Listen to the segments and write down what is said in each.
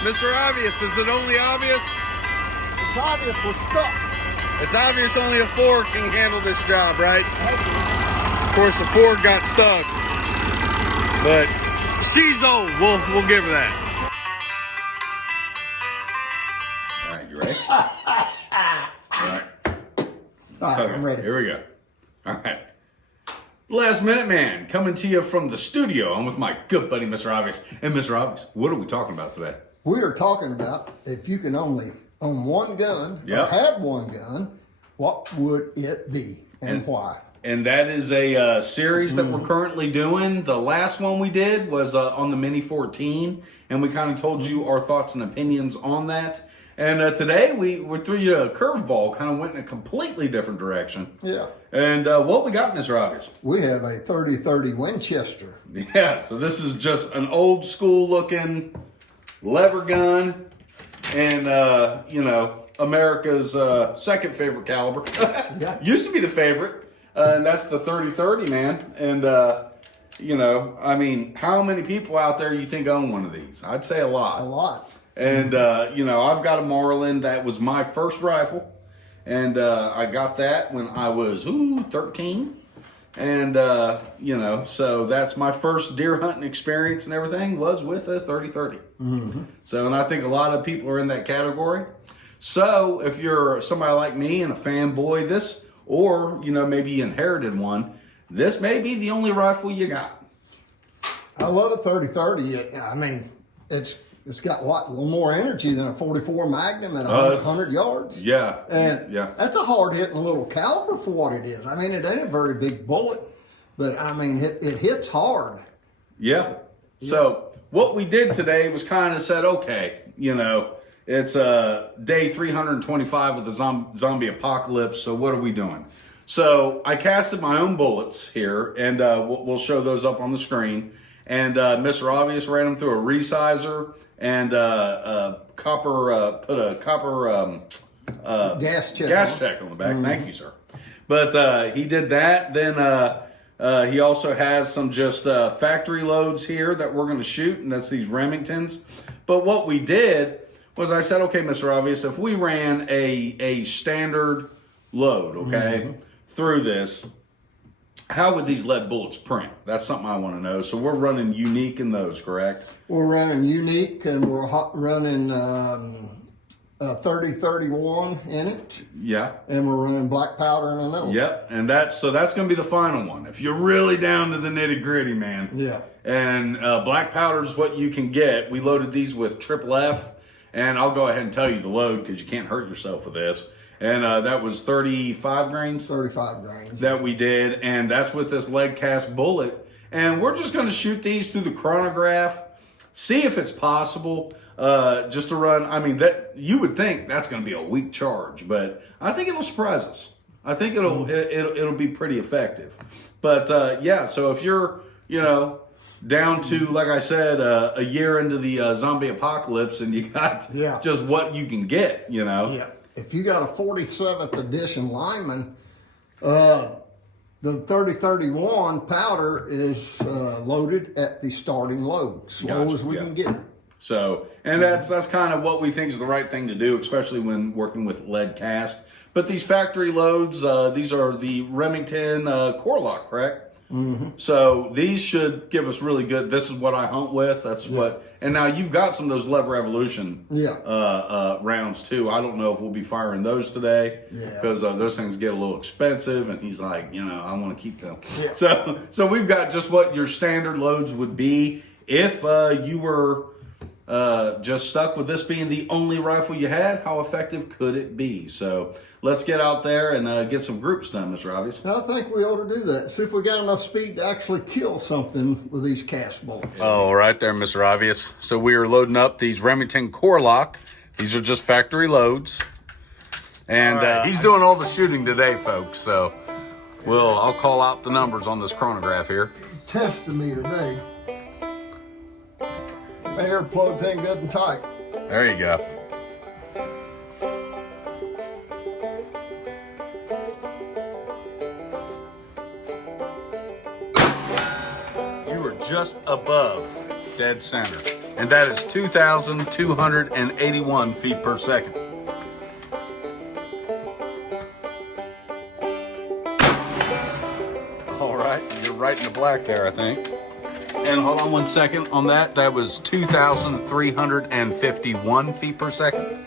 Mr. Obvious, is it only obvious? It's obvious we're stuck. It's obvious only a Ford can handle this job, right? Of course, the Ford got stuck, but she's old. We'll give her that. All right, you ready? All right, I'm ready. Here we go. All right. Last Minute Man coming to you from the studio. I'm with my good buddy, Mr. Obvious. And Mr. Obvious, what are we talking about today? We are talking about if you can only own one gun or had one gun, what would it be and why? And that is a series that we're currently doing. The last one we did was on the Mini 14, and we kind of told you our thoughts and opinions on that. And today we threw you a curveball, kind of went in a completely different direction. Yeah. And what we got, Mr. Obvious? We have a 30-30 Winchester. Yeah, so this is just an old school looking lever gun, and America's second favorite caliber. Used to be the favorite, and that's the 30-30, man. And I mean, how many people out there you think own one of these? I'd say a lot. A lot. And I've got a Marlin. That was my first rifle, and I got that when I was 13. And so that's my first deer hunting experience and everything was with a 30-30. So, and I think a lot of people are in that category. So if you're somebody like me and a fanboy, this, or maybe you inherited one, this may be the only rifle you got. I love a 30-30. I mean, it's got a little more energy than a 44 Magnum at 100 yards. Yeah. And that's a hard hitting little caliber for what it is. I mean, it ain't a very big bullet, but I mean, it hits hard. Yeah. So what we did today was kind of said, okay, it's day 325 of the zombie apocalypse. So what are we doing? So I casted my own bullets here, and we'll show those up on the screen. And Mr. Obvious ran them through a resizer and put a copper gas check on the back. Thank you, sir. But he did that. Then he also has some just factory loads here that we're going to shoot, and that's these Remingtons. But what we did was I said, okay, Mr. Obvious, if we ran a standard load, through this, how would these lead bullets print? That's something I want to know. So we're running unique in those, correct? We're running unique, and we're running a 30-31 in it. Yeah. And we're running black powder in the middle. Yep. And that's going to be the final one. If you're really down to the nitty gritty, man. Yeah. And black powder is what you can get. We loaded these with triple F, and I'll go ahead and tell you the load because you can't hurt yourself with this. And that was 35 grains? 35 grains. That we did. And that's with this lead cast bullet. And we're just going to shoot these through the chronograph, see if it's possible just to run. I mean, that you would think that's going to be a weak charge, but I think it'll surprise us. I think it'll be pretty effective. But so if you're, down to, like I said, a year into the zombie apocalypse and you got just what you can get, Yeah. If you got a 47th edition lineman, the 30-31 powder is loaded at the starting load, slow as we can get it. So, and that's kind of what we think is the right thing to do, especially when working with lead cast. But these factory loads, these are the Remington core lock, correct? So these should give us really good. This is what I hunt with. That's what. And now you've got some of those Lever Evolution rounds too. I don't know if we'll be firing those today because those things get a little expensive. And he's like, I want to keep them. Yeah. So we've got just what your standard loads would be if you were just stuck with this being the only rifle you had. How effective could it be? So let's get out there and get some groups done, Mr. Obvious. I think we ought to do that. See if we got enough speed to actually kill something with these cast bullets. Oh, right there, Mr. Obvious. So we are loading up these Remington core lock. These are just factory loads. And he's doing all the shooting today, folks. So I'll call out the numbers on this chronograph here. Testing me today. My air plugs in good and tight. There you go. You were just above dead center. and that is 2,281 feet per second. All right, you're right in the black there, I think. And hold on 1 second on that. That was 2,351 feet per second.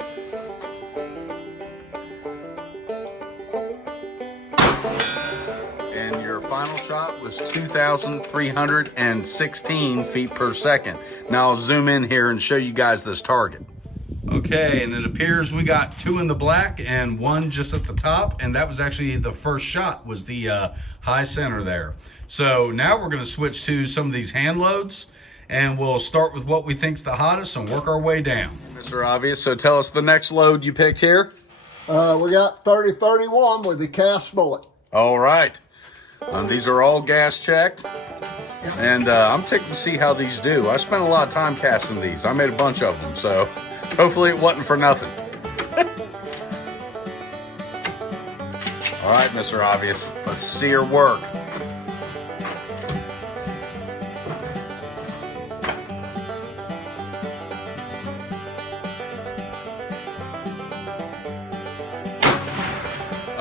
And your final shot was 2,316 feet per second. Now I'll zoom in here and show you guys this target. Okay, and it appears we got 2 in the black and 1 just at the top, and that was actually the first shot, was the high center there. So now we're gonna switch to some of these hand loads, and we'll start with what we think's the hottest and work our way down. Mr. Obvious, so tell us the next load you picked here. We got 3031 with the cast bullet. All right, these are all gas checked, and I'm tickled to see how these do. I spent a lot of time casting these. I made a bunch of them, so hopefully it wasn't for nothing. All right, Mr. Obvious, let's see her work.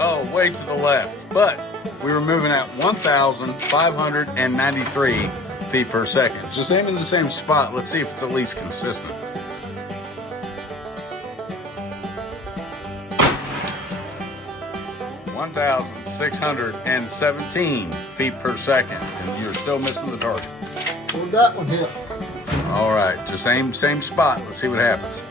Oh, way to the left, but we were moving at 1,593 feet per second. Just aim in the same spot. Let's see if it's at least consistent. (1,617 feet per second, and you're still missing the target. Where'd that one hit? All right, just same spot. Let's see what happens.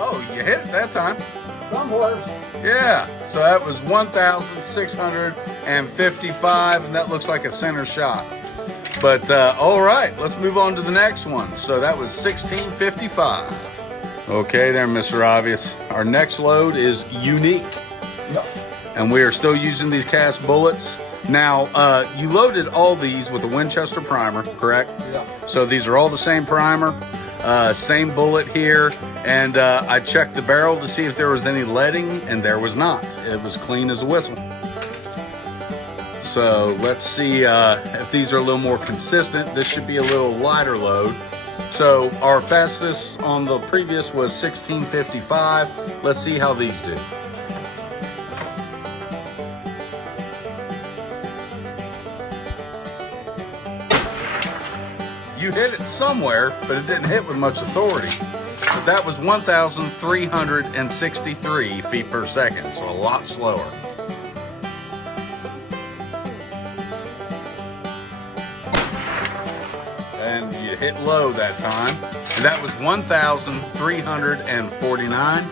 Oh, you hit it that time. Somewhere. Yeah, so that was 1,655, and that looks like a center shot. But all right, let's move on to the next one. So that was 1655. Okay there, Mr. Obvious. Our next load is unique. Yep. And we are still using these cast bullets. Now, you loaded all these with a Winchester primer, correct? Yeah. So these are all the same primer, same bullet here. And I checked the barrel to see if there was any leading, and there was not. It was clean as a whistle. So let's see if these are a little more consistent. This should be a little lighter load. So our fastest on the previous was 1655. Let's see how these do. You hit it somewhere, but it didn't hit with much authority. But that was 1,363 feet per second, so a lot slower. And you hit low that time, and that was 1,349.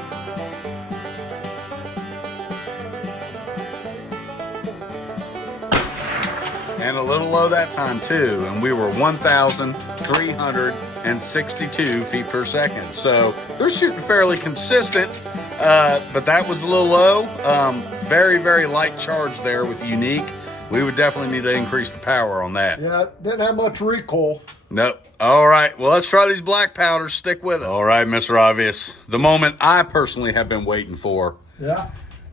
And a little low that time too, and we were 1,362 feet per second. So they're shooting fairly consistent, but that was a little low. Very, very light charge there with Unique. We would definitely need to increase the power on that. Yeah, it didn't have much recoil. Nope. All right, well, let's try these black powders. Stick with us. All right, Mr. Obvious, the moment I personally have been waiting for. Yeah.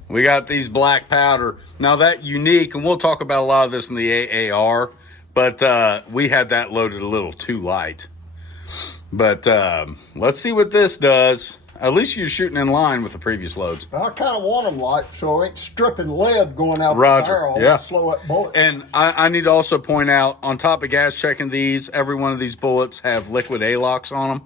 We got these black powder. Now that Unique, and we'll talk about a lot of this in the AAR, but we had that loaded a little too light. But let's see what this does. At least you're shooting in line with the previous loads. I kind of want them light, so I ain't stripping lead going out Roger, the barrel. yeah. Slow that bullet. And I need to also point out, on top of gas checking these, every one of these bullets have liquid A-locks on them.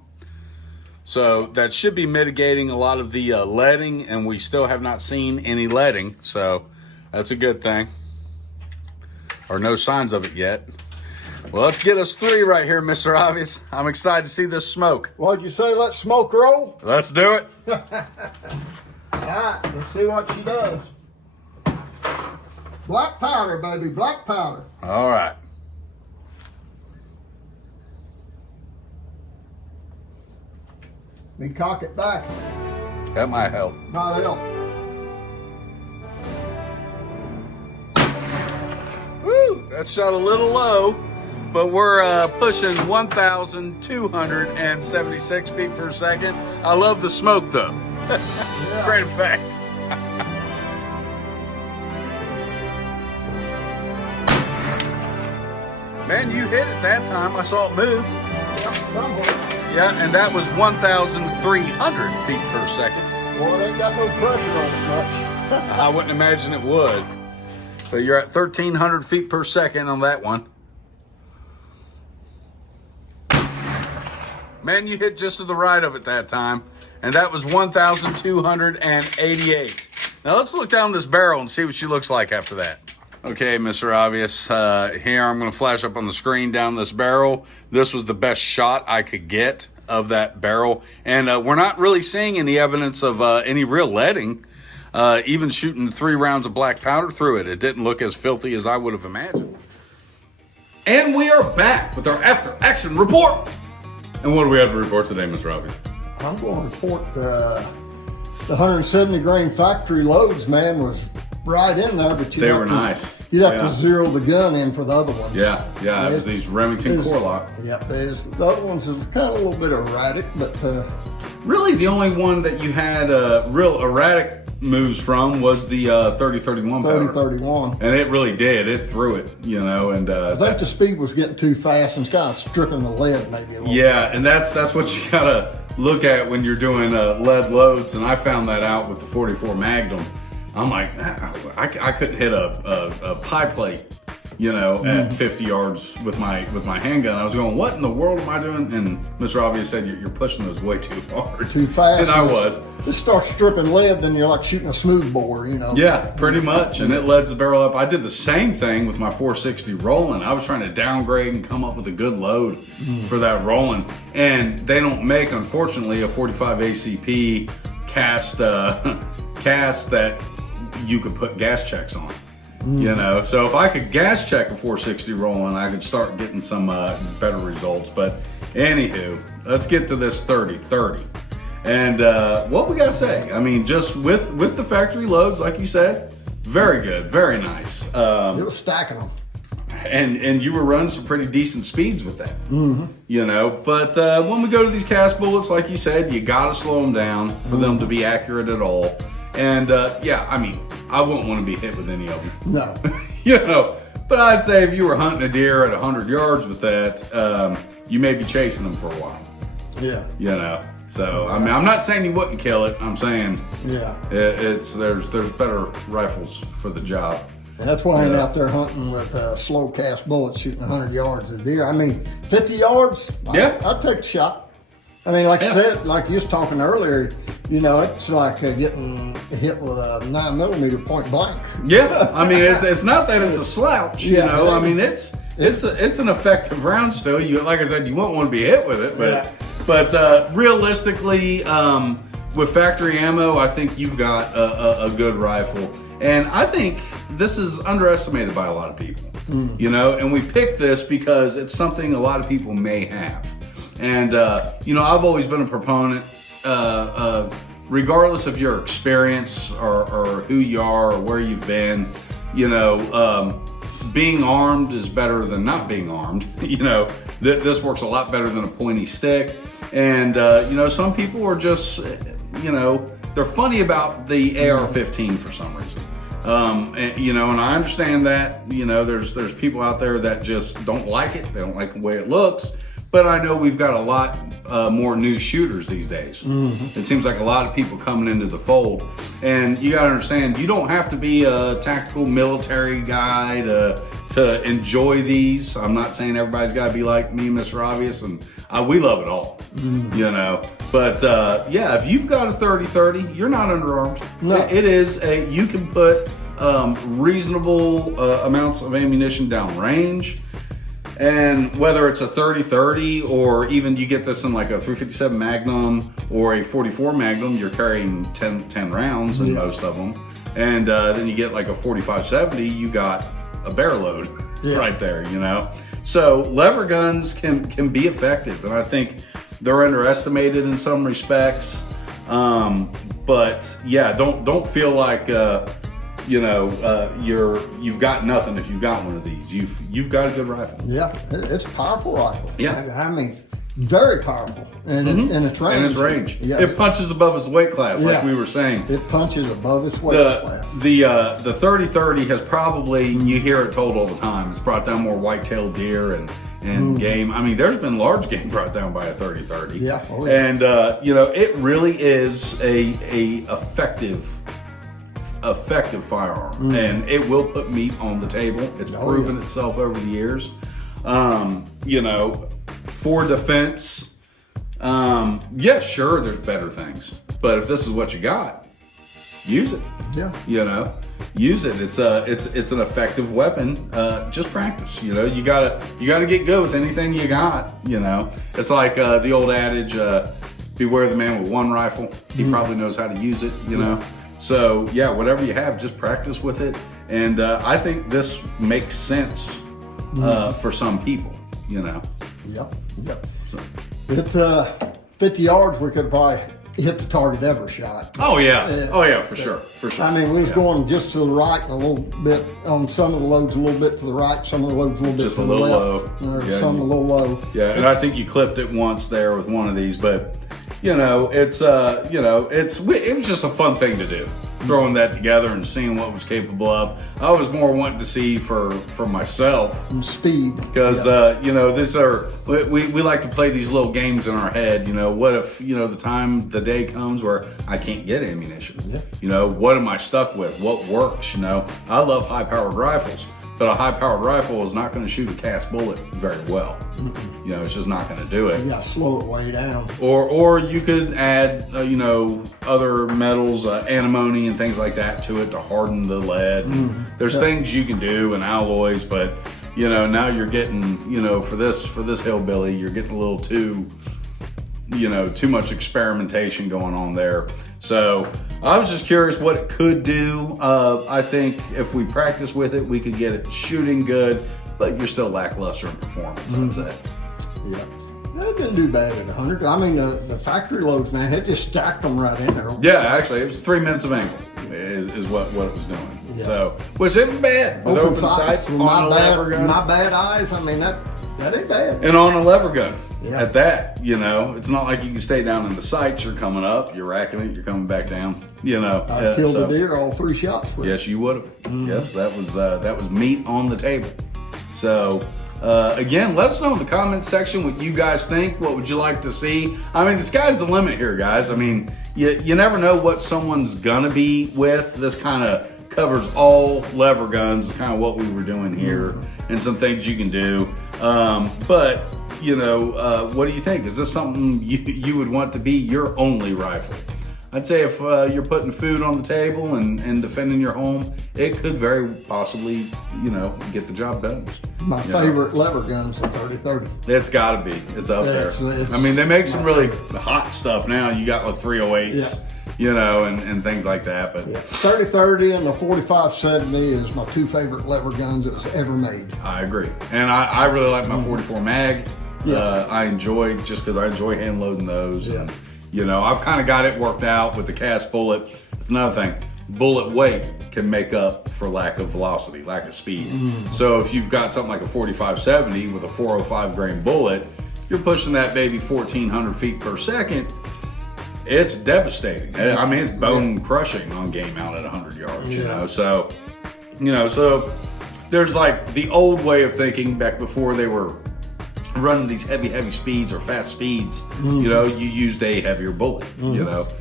So that should be mitigating a lot of the leading, and we still have not seen any leading. So that's a good thing. Or no signs of it yet. Well, let's get us 3 right here, Mr. Obvious. I'm excited to see this smoke. What'd you say? Let smoke roll? Let's do it. All right, let's see what she does. Black powder, baby, black powder. All right. Me cock it back. That might help. Not help. Woo! That shot a little low, but we're pushing 1,276 feet per second. I love the smoke, though. Yeah. Great effect. Man, you hit it that time. I saw it move. Somewhere. Yeah, and that was 1,300 feet per second. Well, it ain't got no pressure on it much. I wouldn't imagine it would. So you're at 1,300 feet per second on that one. Man, you hit just to the right of it that time. And that was 1,288. Now let's look down this barrel and see what she looks like after that. Okay, Mr. Obvious, here I'm going to flash up on the screen down this barrel. This was the best shot I could get of that barrel. And we're not really seeing any evidence of any real leading. Even shooting 3 rounds of black powder through it, it didn't look as filthy as I would have imagined. And we are back with our after action report. And what do we have to report today, Mr. Obvious? I'm going to report the 170 grain factory loads, man, was right in there, but they were nice. You'd have to zero the gun in for the other ones. Yeah, it was these Remington core lock. Yep, the other ones was kind of a little bit erratic, but really the only one that you had real erratic moves from was the 30-31 powder. 30-31. And it really did. It threw it, you know, and I think the speed was getting too fast and it's kind of stripping the lead maybe a little bit. And that's what you gotta look at when you're doing lead loads, and I found that out with the 44 Magnum. I'm like, I couldn't hit a pie plate, you know, at 50 yards with my handgun. I was going, what in the world am I doing? And Mr. Obvious said, you're pushing those way too hard. Too fast. And I was. It starts stripping lead, then you're like shooting a smooth bore, you know. Yeah, pretty much. And it leads the barrel up. I did the same thing with my 460 Roland. I was trying to downgrade and come up with a good load for that Roland. And they don't make, unfortunately, a 45 ACP cast that you could put gas checks on. You know, so if I could gas check a 460 Roland, I could start getting some better results. But anywho, let's get to this 30-30. And what we got to say, I mean, just with the factory loads, like you said, very good, very nice. It was stacking them. And you were running some pretty decent speeds with that, you know. But when we go to these cast bullets, like you said, you got to slow them down for them to be accurate at all. And yeah, I mean, I wouldn't want to be hit with any of them. No. You know, but I'd say if you were hunting a deer at 100 yards with that, you may be chasing them for a while. Yeah. You know, so I mean, I'm not saying you wouldn't kill it. I'm saying there's better rifles for the job. And that's why I'm out there hunting with slow cast bullets, shooting 100 yards of deer. I mean, 50 yards, I'd take a shot. I mean, like I said, like you was talking earlier, you know, it's like getting hit with a 9mm point blank. Yeah, I mean, it's not that it's a slouch, you know. I mean, it's an effective round still. You, like I said, you won't want to be hit with it, but realistically, with factory ammo, I think you've got a good rifle, and I think this is underestimated by a lot of people. You know, and we picked this because it's something a lot of people may have. And, you know, I've always been a proponent, regardless of your experience or who you are or where you've been, you know, being armed is better than not being armed. You know, this works a lot better than a pointy stick. And, you know, some people are just, you know, they're funny about the AR-15 for some reason. And, you know, and I understand that, you know, there's people out there that just don't like it. They don't like the way it looks. But I know we've got a lot more new shooters these days. It seems like a lot of people coming into the fold. And you got to understand, you don't have to be a tactical military guy to enjoy these. I'm not saying everybody's got to be like me, Mr. Obvious, and we love it all, you know. But yeah, if you've got a 30-30, you're not underarmed. No. It is you can put reasonable amounts of ammunition down range. And whether it's a 30-30 or even you get this in like a 357 Magnum or a 44 Magnum, you're carrying 10 rounds in most of them. And then you get like a 45-70, you got a bear load right there, you know? So lever guns can be effective, and I think they're underestimated in some respects. But yeah, don't feel like you know, you've got nothing if you've got one of these. You've got a good rifle. Yeah, it's a powerful rifle. Yeah. I mean, very powerful, and in its range. And its range. Yeah, it punches above its weight class, like we were saying. It punches above its weight class. The 30-30 has probably, you hear it told all the time, it's brought down more white-tailed deer and game. I mean, there's been large game brought down by a 30-30. Yeah. Oh, yeah. And it really is a effective firearm, and it will put meat on the table. It's proven itself over the years. For defense, sure, there's better things, but if this is what you got, use it. Yeah. Use it. It's an effective weapon. Just practice. You gotta get good with anything you got. It's like the old adage, beware the man with one rifle. He probably knows how to use it. So whatever you have, just practice with it. And I think this makes sense for some people. Yep. At 50 yards, we could probably hit the target every shot. Oh yeah, for sure. I mean, we was going just to the right a little bit on some of the loads, a little bit to the right, some of the loads a little bit just to a the little left, low. or some a little low. Yeah, and I think you clipped it once there with one of these, but it was just a fun thing to do. Throwing that together and seeing what was capable of. I was more wanting to see for myself and speed, because we like to play these little games in our head. What if the day comes where I can't get ammunition? What am I stuck with? What works? I love high-powered rifles, but a high-powered rifle is not going to shoot a cast bullet very well. It's just not going to do it. You got to slow it way down. Or you could add, other metals, antimony and things like that to it to harden the lead. There's things you can do and alloys, but now you're getting, for this hillbilly, you're getting a little too much experimentation going on there. So I was just curious what it could do. I think if we practice with it, we could get it shooting good, but you're still lackluster in performance, I'd say. Yeah. It didn't do bad at 100. I mean, the factory loads, man, it just stacked them right in there. Yeah, actually, it was 3 minutes of angle is what it was doing. Yeah. So, which isn't bad. With open sights on a lever gun. My bad eyes, I mean, that ain't bad. And on a lever gun. Yeah. At that, it's not like you can stay down in the sights. You're coming up, you're racking it, you're coming back down. I killed a deer all 3 shots with it. Yes, you would have. Yes, that was meat on the table. So, again, let us know in the comments section what you guys think. What would you like to see? I mean, the sky's the limit here, guys. I mean, you never know what someone's gonna be with. This kind of covers all lever guns, kind of what we were doing here, and some things you can do. But what do you think? Is this something you would want to be your only rifle? I'd say if you're putting food on the table and defending your home, it could very possibly, get the job done. My favorite lever gun's the 30-30. It's got to be. It's up there. I mean, they make some really hot stuff now. You got like 308s, and things like that. But 30-30 and the 45-70 is my 2 favorite lever guns that was ever made. I agree. And I really like my 44 mag. I enjoy, just because I enjoy hand loading those. Yeah. And, I've kind of got it worked out with the cast bullet. It's another thing. Bullet weight can make up for lack of velocity, lack of speed. So if you've got something like a 45-70 with a 405 grain bullet, you're pushing that baby 1,400 feet per second. It's devastating. I mean, it's bone crushing on game out at 100 yards, So, so there's like the old way of thinking back before they were running these heavy speeds or fast speeds, you used a heavier bullet,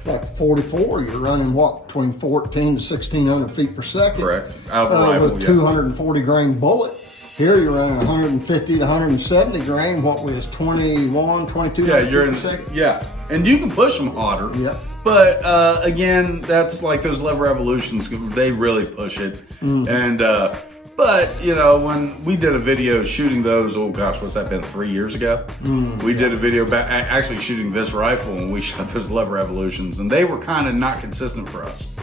Like 44, you're running between 14 to 1,600 feet per second. Correct. Out of the rifle, with 240 grain bullet. Here you're running 150 to 170 grain, what was 21, 22 feet per second. Yeah, and you can push them hotter. Yeah. But again, that's like those lever evolutions, they really push it. And but when we did a video shooting those, oh gosh, what's that been, 3 years ago? We did a video back actually shooting this rifle, and we shot those lever evolutions, and they were kind of not consistent for us.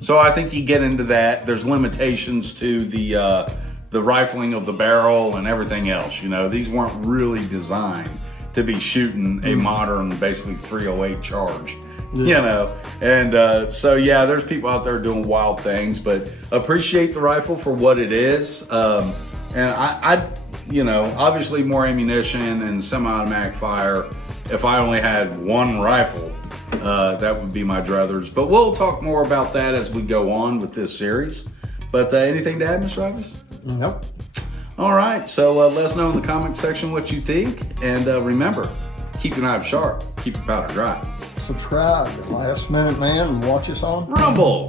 So I think you get into that. There's limitations to the rifling of the barrel and everything else. These weren't really designed to be shooting a modern, basically 308 charge. And so there's people out there doing wild things, but appreciate the rifle for what it is. And I you know, obviously more ammunition and semi-automatic fire. If I only had one rifle, that would be my druthers. But we'll talk more about that as we go on with this series. But anything to add, Mr. Travis? Nope. All right, so let us know in the comment section what you think. And remember, keep your knife sharp, keep your powder dry. Subscribe to Last Minute Man and watch us on Rumble.